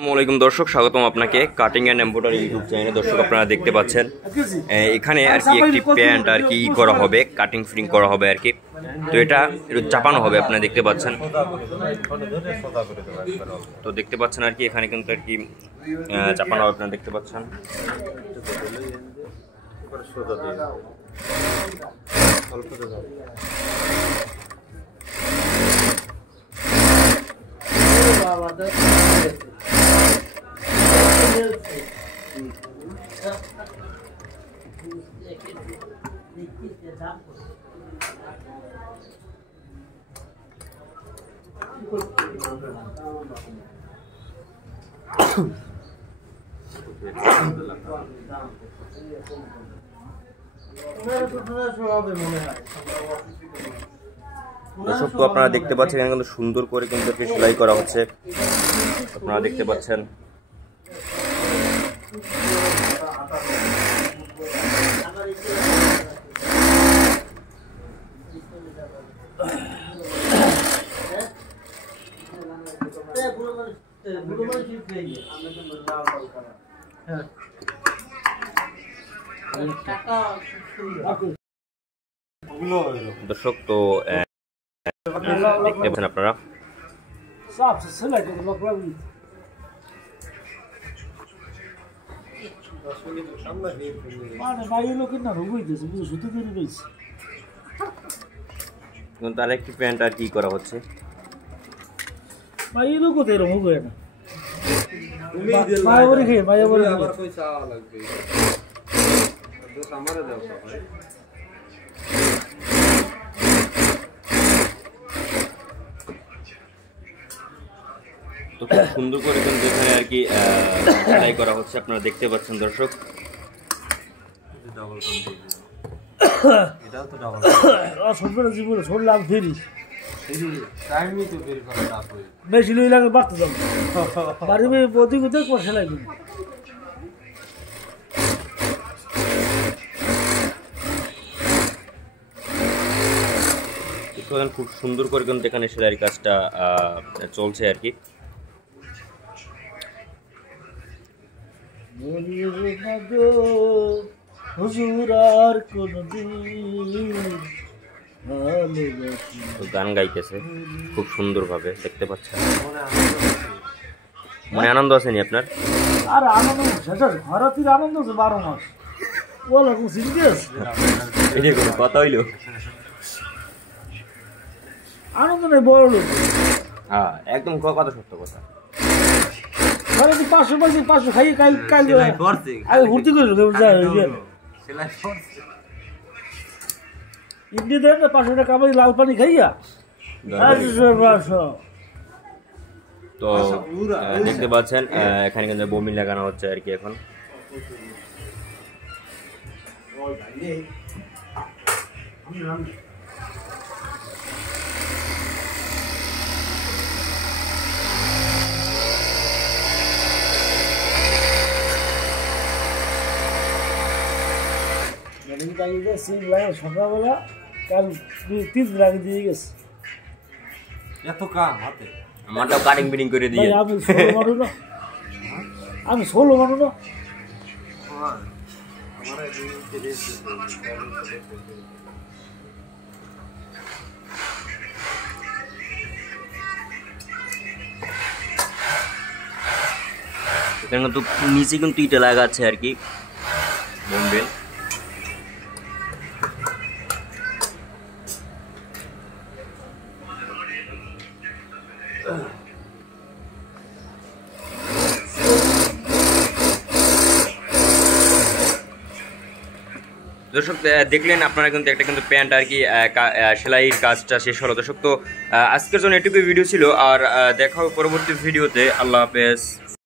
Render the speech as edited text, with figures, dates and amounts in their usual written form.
আসসালামু দর্শক, স্বাগতম আপনাকে কাটিং অ্যান্ড এমব্রয়ডারি ইউটিউব চ্যানেলে। দর্শক আপনারা দেখতে পাচ্ছেন এখানে আর কি একটি প্যান্ট আর কি করা হবে, কাটিং ফিটিং করা হবে আর কি। তো এটা একটু চাপানো হবে, আপনারা দেখতে পাচ্ছেন। তো দেখতে পাচ্ছেন আর কি এখানে কিন্তু আর কি চাপানো হবে, আপনারা দেখতে পাচ্ছেন। দর্শক তো আপনারা দেখতে পাচ্ছেন এখানে কিন্তু সুন্দর করে কিন্তু সেলাই করা হচ্ছে, আপনারা দেখতে পাচ্ছেন। দর্শক তো দেখতে পাচ্ছেন আপনারা তার একটি প্যান্ট আর কি করা হচ্ছে। তো খুব সুন্দর করে কিন্তু এখানে আর কি সেলাই করা হচ্ছে, আপনারা দেখতে পাচ্ছেন দর্শক। বেশি লই লাগে বাড়তে যাবো বাড়ি প্রতি কোথায় পয়সা লাগবে। খুব সুন্দর করে কিন্তু এখানে সেলাইয়ের কাজটা চলছে আর কি। গান গাইতেছে খুব সুন্দর ভাবে, দেখতে পাচ্ছেন। মনে আনন্দ আছে নি আপনার? আর আনন্দ ভারতীয় আনন্দ আছে 12 মাস কথা হইলো আনন্দ নেই বড় লোক। হ্যাঁ একদম কথা সত্য কথা। 500 খাইয়ে কাল ভর্তি করে ইন্ডিয়া দেন না 500 টাকা কামাই লাল পানি খাইয়া। তো দেখতে পাচ্ছেন এখানে কিন্তু বমি লাগানো হচ্ছে আর কি এখন। সকালবেলা কাল 3 দিন আগে দিয়ে গেছে। এত কাম হাতে আমারটাও কাটিং ফিটিং করে দিয়ে। আমি 16 মানুষ না। এখানে কিন্তু নিচে কিন্তু ইটা লাগাচ্ছে আর কি বোম্বেল। দর্শক দেখলেন আপনারা কিন্তু একটা কিন্তু প্যান্ট আর কি সেলাইয়ের কাজটা শেষ হলো। দর্শক তো আজকের জন্য এটুকুই ভিডিও ছিল, আর দেখা হবে পরবর্তী ভিডিওতে। আল্লাহ হাফেজ।